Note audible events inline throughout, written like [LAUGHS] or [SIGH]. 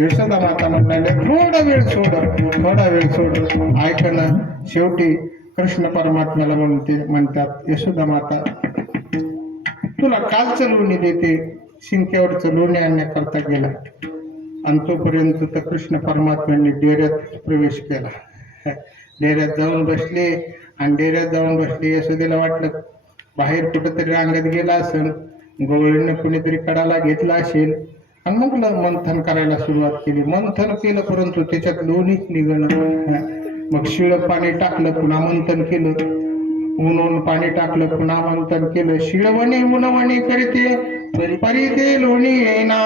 यशोदा माता म्हणाले थोडा वेळ सोड थोडा वेळ सोड. ऐकणं शेवटी कृष्ण परमात्म्याला म्हणते म्हणतात यशोदा माता तुला कालचं लोणी देते शिंक्यावरचं लोणी आणण्याकरता गेला. आणि तोपर्यंत तर कृष्ण परमात्म्याने डेऱ्यात प्रवेश केला. डेऱ्यात जाऊन बसले आणि डेऱ्यात जाऊन बसले यशोदेला वाटलं बाहेर कुठंतरी रांगत गेला असेल गवळीनं कुणीतरी कडाला घेतला असेल आणि मग मंथन करायला सुरुवात केली. मंथन केलं परंतु त्याच्यात लोणीच निघणं मग शिळ पाणी टाकलं पुन्हा मंथन केलं. ऊन पाणी टाकलं पुन्हा मंथन केलं. शिळवणी उनवणी करीते परी ते लोणी येईना.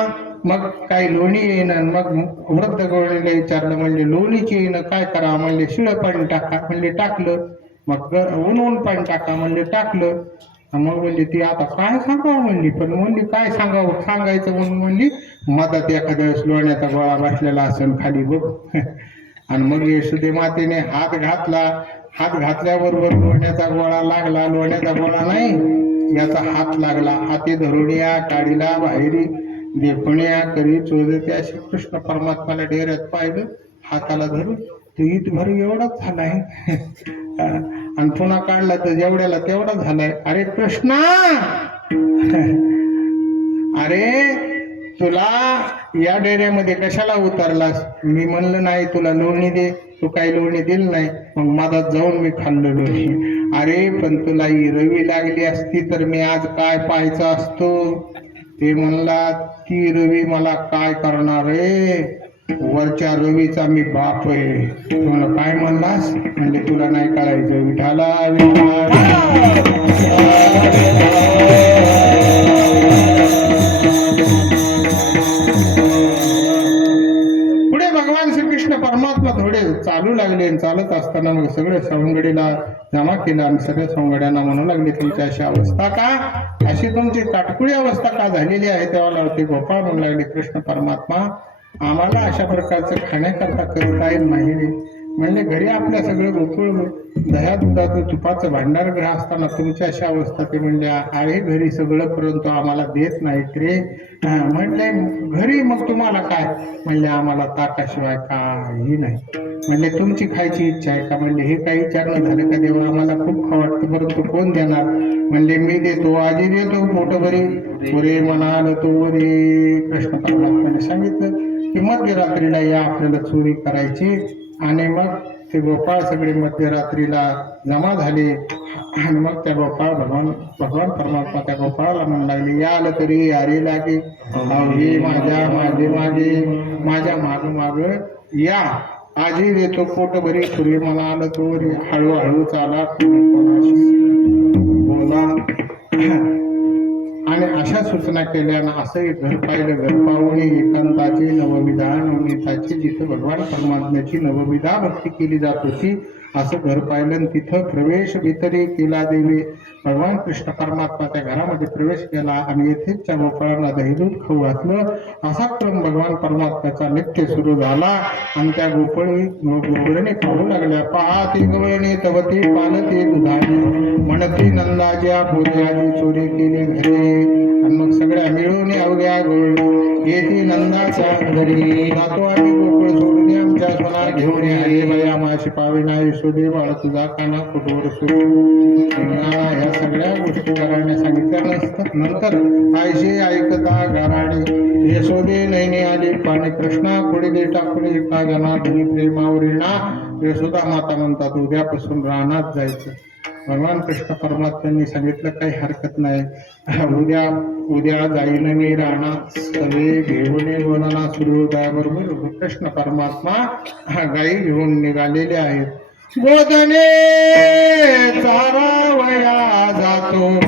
मग काय लोणी येईना? मग वृद्ध गवळीला विचारलं म्हणले लोणीची येईन काय करा? म्हणले शिळ पाणी टाका. म्हणले टाकलं. मग ऊन ऊन पाणी टाका. म्हणले टाकलं. मग म्हणली ती आता काय सांगावं म्हणली? पण म्हणली काय सांगावं? सांगायचं म्हणून म्हणली मधात एखाद्या वेळेस लोण्याचा गोळा बसलेला असेल खाली बघ. [LAUGHS] आणि मग येशुदे मातेने हात घातला. हात घातल्याबरोबर लोण्याचा गोळा लागला. लोण्याचा गोळा नाही याचा हात लागला. हाती धरून या काडीला बाहेरी देखुण्या करी चोजते अशी कृष्ण परमात्म्याला डेऱ्यात पाहिलं. हाताला धरून तू इथभर एवढाच झाला आहे. [LAUGHS] आणि पुन्हा काढला तर जेवढ्याला तेवढा झालाय. अरे कृष्णा! [LAUGHS] अरे तुला या डेऱ्यामध्ये कशाला उतरलास? मी म्हणलं नाही तुला लोणी दे. तू काही लोणी दिली नाही. मग माझा जाऊन मी खाल्लो लोणी. अरे पण तुला ही रवी लागली असती तर मी आज काय पाहायचं असतो? ते म्हणला ती रवी मला काय करणार रे? वरच्या रवीचा मी बाप आहे. तू काय म्हणलास? म्हणजे तुला नाही कळायचं. विठाला पुढे भगवान श्रीकृष्ण परमात्मा थोडे चालू लागले आणि चालत असताना मग सगळे सवंगडीला जमा केला आणि सगळ्या सवंगड्यांना म्हणू लागले तुमची अशी अवस्था का? अशी तुमची काटकुळी अवस्था का झालेली आहे? तेव्हा ते गोपाळ म्हणू लागले कृष्ण परमात्मा आम्हाला अशा प्रकारचं खाण्याकरता करता येत नाही रे. म्हणले घरी आपल्या सगळं गोकुळ दह्या दुधाचं तुपाचं भांडारग्रह असताना तुमच्या अशा अवस्था ते म्हणले आहे घरी सगळं परंतु आम्हाला देत नाहीत रे. हा, म्हणले घरी मग तुम्हाला काय? म्हणले आम्हाला ताकाशिवाय काही नाही. म्हणले तुमची खायची इच्छा आहे का? म्हणले हे काही विचारणं झालं का देवा? आम्हाला खूप खाव वाटतं परंतु कोण देणार? म्हणले मी देतो आजी देतो मोठं घरी पुरे म्हणाल तो रे कृष्ण परमात्माने सांगितलं की मध्यरात्रीला या आपल्याला चोरी करायची आणि मग ते गोपाळ सगळे मध्यरात्रीला जमा झाले. आणि मग त्या गोपाळ भगवान भगवान परमात्मा त्या गोपाळाला म्हणू लागले या आलं तरी यारी लागे. हे माझ्या माझे माझे माझ्या माग माग या. आजी देतो पोट भरी पूर्वी मला आलं तो हळूहळू चाला बोला. आणि अशा सूचना केल्यानं असंही घर पाहिलं घर पाहुणे एकांताचे नवविधान नवनीताची जिथं भगवान परमात्म्याची नवविधा भक्ती केली जात होती असं घर पाहिलं आणि तिथं प्रवेश वितरी केला देवी. भगवान कृष्ण परमात्मा त्या घरामध्ये प्रवेश केला आणि येथेच त्या गोपाळांना दहीदूत खाऊ घातलं. असा क्रम भगवान परमात्म्याचा नित्य सुरू झाला. आणि त्या गोपळी गोपळीने खाऊ लागल्या पाहते गवळणी तवती पालते दुधाने म्हणती नंदाच्या पोत्याची चोरी केली घरे. आणि मग सगळ्या मिळून अवघ्या गोळी येथे नंदाच्या घरी जातो आम्ही गोकुळ सोडून आमच्या सोनार घेऊन ये. बया माशी पाविना यशोदे बाळ तुझा काना कुठवर या सगळ्या गोष्टी घराने सांगितल्या नसतात नंतर आयशी ऐकता घराणे. यशोदे नैने आली पाणी. कृष्णा पुढे दे टाकले एका जना धनी प्रेमावरीना. यशोदा माता म्हणतात उद्यापासून रानात जायचं. भगवान कृष्ण परमात्म्यांनी सांगितलं काही हरकत नाही. [LAUGHS] उद्या उद्या जाईन मी राणा. सवे घेऊन वनना सूर्योदयाबरोबर कृष्ण परमात्मा हा घेऊन निघालेले आहेत. गोदने चारावया जातो.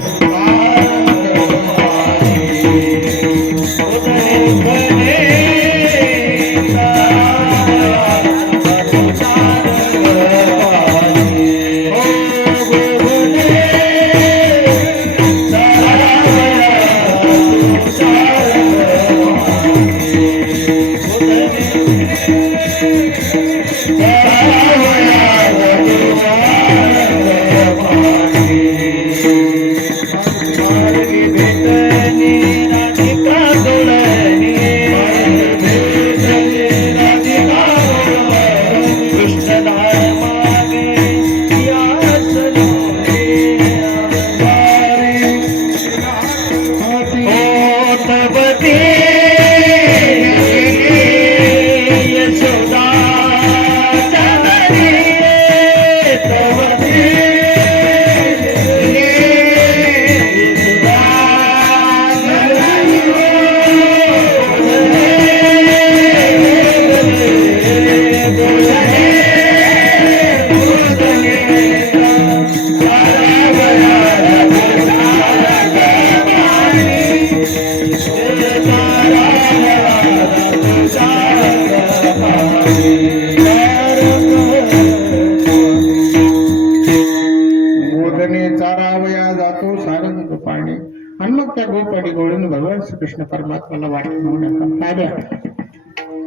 मग त्या गोपाडी भगवान श्रीकृष्ण परमात्म्याला वाटून आल्या.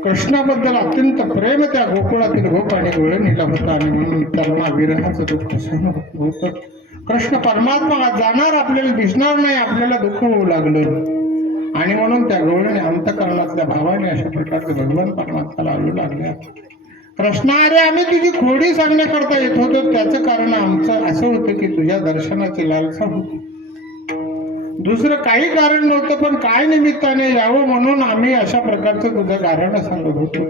कृष्णाबद्दल अत्यंत प्रेम त्या गोकुळातील गोपाडी गोळणीला होता आणि म्हणून त्यांना विरहाचं दुःख सहन होत कृष्ण परमात्मा जाणार आपल्याला दिसणार नाही आपल्याला दुःख होऊ लागलं. आणि म्हणून त्या गवळणी अंतकरणातल्या भावाने अशा प्रकारचे भगवान परमात्माला आवडू लागल्या. कृष्णा अरे आम्ही तुझी खोडी सांगण्याकरता येत होतो. त्याचं कारण आमचं असं होतं की तुझ्या दर्शनाची लालसा होती. दुसरं काही कारण नव्हतं पण काय निमित्ताने यावं म्हणून आम्ही अशा प्रकारचं तुझं कारण सांगत होतो.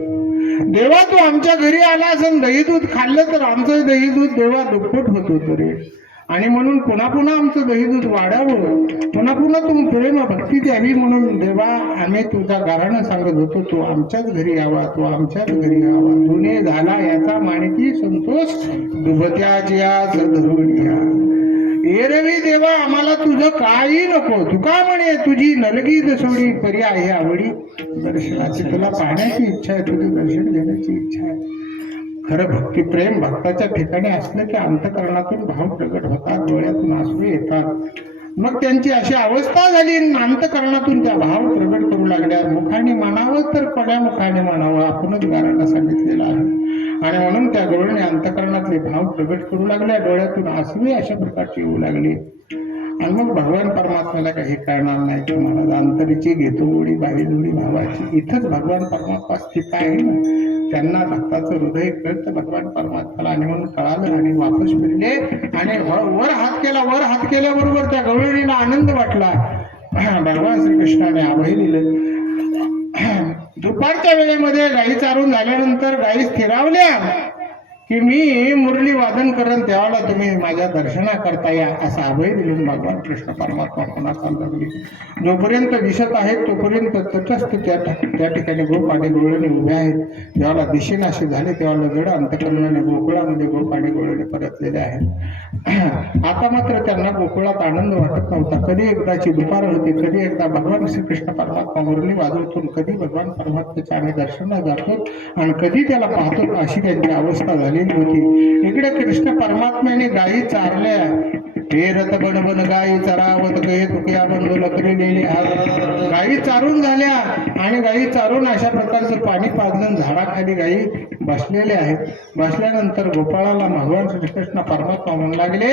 देवा तू आमच्या घरी आला असं दही दूध खाल्लं तर आमचं दही दूध देवा दुप्पट होत होतं रे आणि म्हणून पुन्हा पुन्हा आमचं दही दूध वाढावं पुन्हा पुन्हा तू प्रेम भक्ती द्यावी म्हणून देवा आम्ही तुझा कारण सांगत होतो. तू आमच्याच घरी यावा तू आमच्याच घरी यावा. तुने झाला याचा माणकी संतोष दुभत्याची धरून धरुणिया एरवी देवा आम्हाला तुझं काही नको. तुका म्हणे तुझी नलगी दसोडी परी आहे आवडी. दर्शनाची तुला पाहण्याची इच्छा आहे तुझं दर्शन घेण्याची इच्छा आहे. खरं भक्ती प्रेम भक्ताच्या ठिकाणी असलं की अंतकरणातून भाव प्रगट होतात डोळ्यातून आसू येतात. मग त्यांची अशी अवस्था झाली अंतकरणातून त्या भाव प्रगट करू लागल्या. मुखाने मानावं तर पड्या मुखाने मानावं आपणच गाराला सांगितलेलं आहे. आणि म्हणून त्या गवळणी अंतकरणातले भाव प्रगट करू लागल्या. डोळ्यातून हसवी अशा प्रकारची येऊ लागली. आणि मग भगवान परमात्म्याला काही करणार नाही. की मला अंतरीची घेतो उडी बाई जोडी भावाची. इथंच भगवान परमात्मा स्थित आहे त्यांना भक्ताचं हृदय कळत. भगवान परमात्म्याला आणि म्हणून कळालं आणि वापस फिरले आणि वर हात केला. वर हात केल्याबरोबर त्या गवळणीला आनंद वाटला. भगवान श्रीकृष्णाने अभय दिलं. दुपारच्या वेळेमध्ये गाई चारून झाल्यानंतर गाई स्थिरावल्या. की मी मुरली वादन करेन तेव्हाला तुम्ही माझ्या दर्शना करता या असा अभय दिलून भगवान कृष्ण परमात्मा कोणाचा लागली जोपर्यंत दिसत आहेत तोपर्यंत तटस्थ त्या त्या ठिकाणी गोप आणि गोळणे उभे आहेत. जेव्हा दिशेनाशी झाले तेव्हा लगड अंतकरणाने गोकुळामध्ये गोप आणि गोळणे परतलेले आहेत. [CLEARS THROAT] आता मात्र त्यांना गोकुळात आनंद वाटत नव्हता. कधी एकदाची दुपार होती कधी एकदा भगवान श्रीकृष्ण परमात्मा मुरली वाजवतून कधी भगवान परमात्म्याच्या आम्ही दर्शनाला जातो आणि कधी त्याला पाहतो अशी त्यांची अवस्था झाली. झालेली होती. इकडे कृष्ण परमात्म्याने गायी चारल्या. हे रथ गायी चरावत गये तुकया बंधू लकरी नेली हा गायी चारून झाल्या आणि गायी चारून अशा प्रकारचं पाणी पाजलं झाडाखाली गायी बसलेले आहेत. बसल्यानंतर गोपाळाला भगवान श्रीकृष्ण परमात्मा म्हणू लागले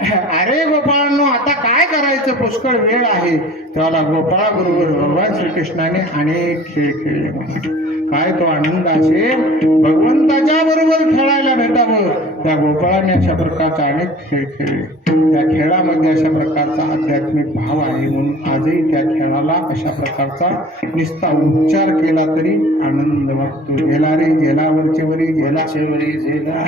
अरे गोपाळांनो आता काय करायचं? पुष्कळ वेळ आहे. त्याला गोपाळाबरोबर भगवान श्रीकृष्णाने अनेक खेळ खेळले. म्हणून काय तो आनंद असेल भगवंताच्या बरोबर खेळायला भेटावं. त्या गोपाळाने अशा प्रकारचा अनेक खेळ खेळले. त्या खेळामध्ये अशा प्रकारचा आध्यात्मिक भाव आहे म्हणून आजही त्या खेळाला अशा प्रकारचा निस्ता उच्चार केला तरी आनंद वाटतो. गेला रे गेलावरचे वरी गेला. झेला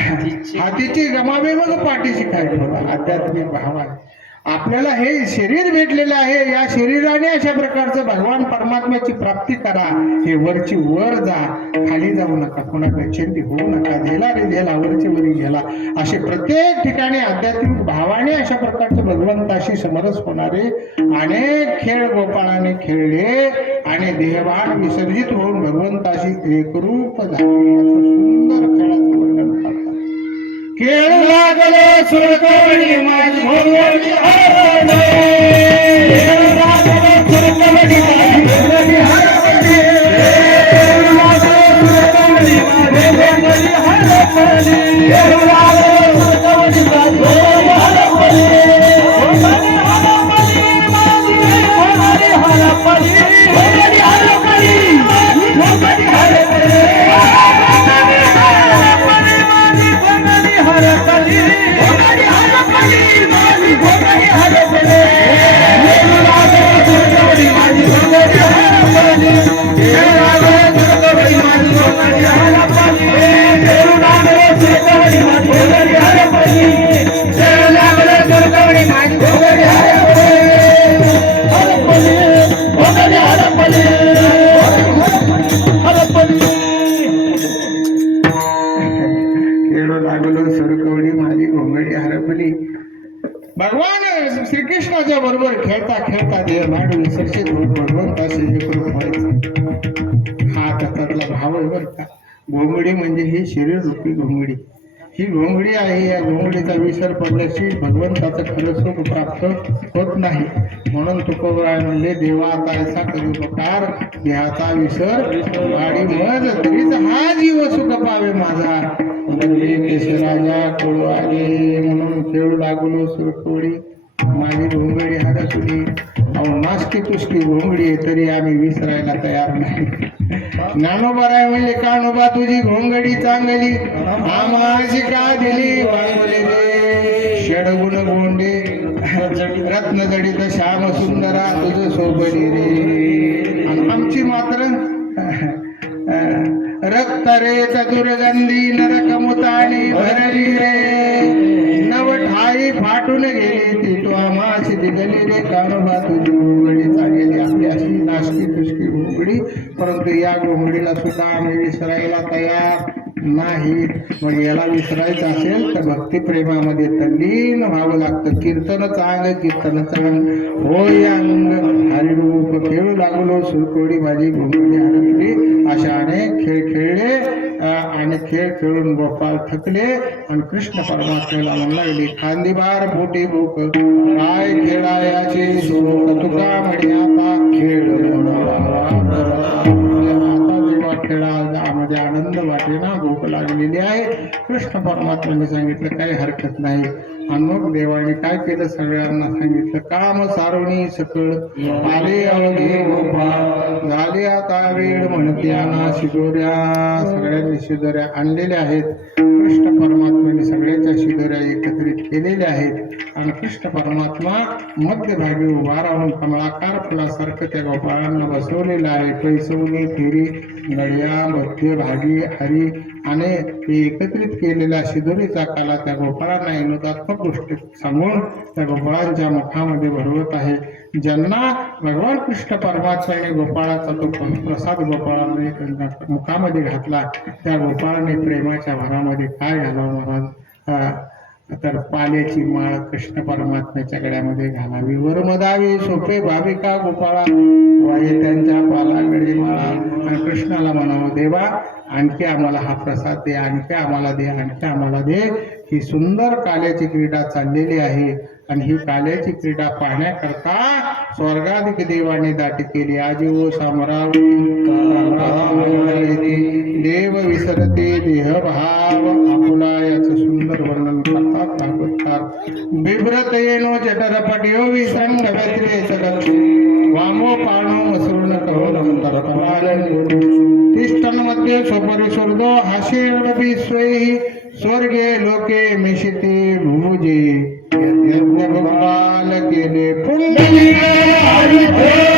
हातीची गमावे मग पाठीशी काय आध्यात्मिक भाव आहे. आपल्याला हे शरीर भेटलेलं आहे या शरीराने अशा प्रकारचं भगवान परमात्म्याची प्राप्ती करा. हे वरची वर जा. खाली जाऊ नका. कोणाकडे चिंती होऊ नका. झेला रे झेला. वरची वरी झेला. असे प्रत्येक ठिकाणी आध्यात्मिक भावाने अशा प्रकारचे भगवंताशी समरस होणारे अनेक खेळ गोपाळाने खेळले आणि देहवाण विसर्जित होऊन भगवंताशी एकरूप झाले. सुंदर खेळ खेळ लागले सुरकवणी माझी भोवणी रूपी घोंगडी. ही घोंगडी आहे या घोंगडीचा विसर पडल्याशी भगवंताचं खरं सुख प्राप्त होत नाही. म्हणून तुकोबराय म्हणले देवा आता ऐसा करू प्रकार देहाचा विसर आणि मज तरीच हा जीव सुख पावे माझा. म्हणजे केशराजा कोळू आले म्हणून खेळू लागलो सुरकोडी माझी घोंगडी हरसुली अहो नास्ती तुस्की घोंगडी तरी आम्ही विसरायला तयार नाही. ज्ञानोबाराय म्हणले कानोबा तुझी घोंगडी चांगली. आमाशी का दिली वांगली रे षडगुण गोंडे. रत्नजडित श्याम सुंदरा तुझ सोबली रे आणि आमची मात्र रक्त रे दुर्गंधी नरकमुताणी भरली रे. नव ठाई फाटून गेली ती तू आमाशी दिगली रे. कानोबा तुझी घोंगडी चांगली आपली अशी नाशकी तुष्की घोंगडी. परंतु या घोंगडीला सुद्धा आम्ही विसरायला तयार नाही. मग याला विसरायचं असेल तर भक्ती प्रेमामध्ये तल्लीन व्हावं लागतं. कीर्तन चांग कीर्तन चांग. होय अंग हरिरूप खेळू लागलो सुरकोडी माझी घोंगडी हरपली. अशा अनेक खेळ खेळले आणि खेळ खेळून गोपाळ थकले आणि कृष्ण परमात्म्याला म्हणू लागले खांदीबार पोटी भूक काय खेळायाचे? तुका म्हणे आता खेळ आनंद वाटेना भूक लागलेली आहे. कृष्ण परमात्म्याने सांगितलं काही हरकत नाही. आणि मग देवाने काय केलं सगळ्यांना सांगितलं? काम सारवणी सकळ. आले अवघे गोपा. झाले आता वेळ म्हणत्याना शिदोऱ्या सगळ्यांनी शिदोऱ्या आणलेल्या आहेत. कृष्ण परमात्म्याने सगळ्याच्या शिदोऱ्या एकत्रित केलेल्या आहेत. आणि कृष्ण परमात्मा मध्यभागी उभा राहून कमळाकार फुलासारखं त्या गोपाळांना बसवलेलं आहे. पैसवली फेरी गड्या मध्यभागी हरी आणि एकत्रित केलेल्या शिदोरीचा काला त्या गोपाळांना विनोदात्मक गोष्टी सांगून त्या गोपाळांच्या मुखामध्ये भरवत आहे. ज्यांना भगवान कृष्ण परमात्म्याने गोपाळाचा तो प्रसाद गोपाळाने त्यांच्या मुखामध्ये घातला त्या गोपाळाने प्रेमाच्या भरामध्ये काय घालावं महाराज. तर पाल्याची माळ कृष्ण परमात्म्याच्या गळ्यामध्ये घालावी. वर मदावी सोपे भाविका गोपाळा वाई त्यांच्या पालाकडे माळा. आणि कृष्णाला म्हणावं देवा आणखी आम्हाला हा प्रसाद दे आणखी आम्हाला दे आणखी आम्हाला दे. ही सुंदर काल्याची क्रीडा चाललेली आहे. आणि ही काल्याची क्रीडा पाहण्याकरता स्वर्गाधिक देवाने दाटी केली. आजीव सामरावती देव विसरते देहभाव आपुला याचं सुंदर બિબ્રત એનો જટરપટ્યો વિસંગ નવત્રે સગક્ષુ વામો પાણો અસુરન કહો નમંતર પરાયણ તિષ્ઠન મધ્ય સ્વપરિસુરદો હાસ્યરપી સ્વૈ સ્વર્ગે લોકે મિષિતે ભૂજે યજ્ઞ ગોપાલ કેને પુણ્ય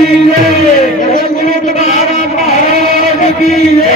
की जय जगद्गुरु तुकाराम महाराज की जय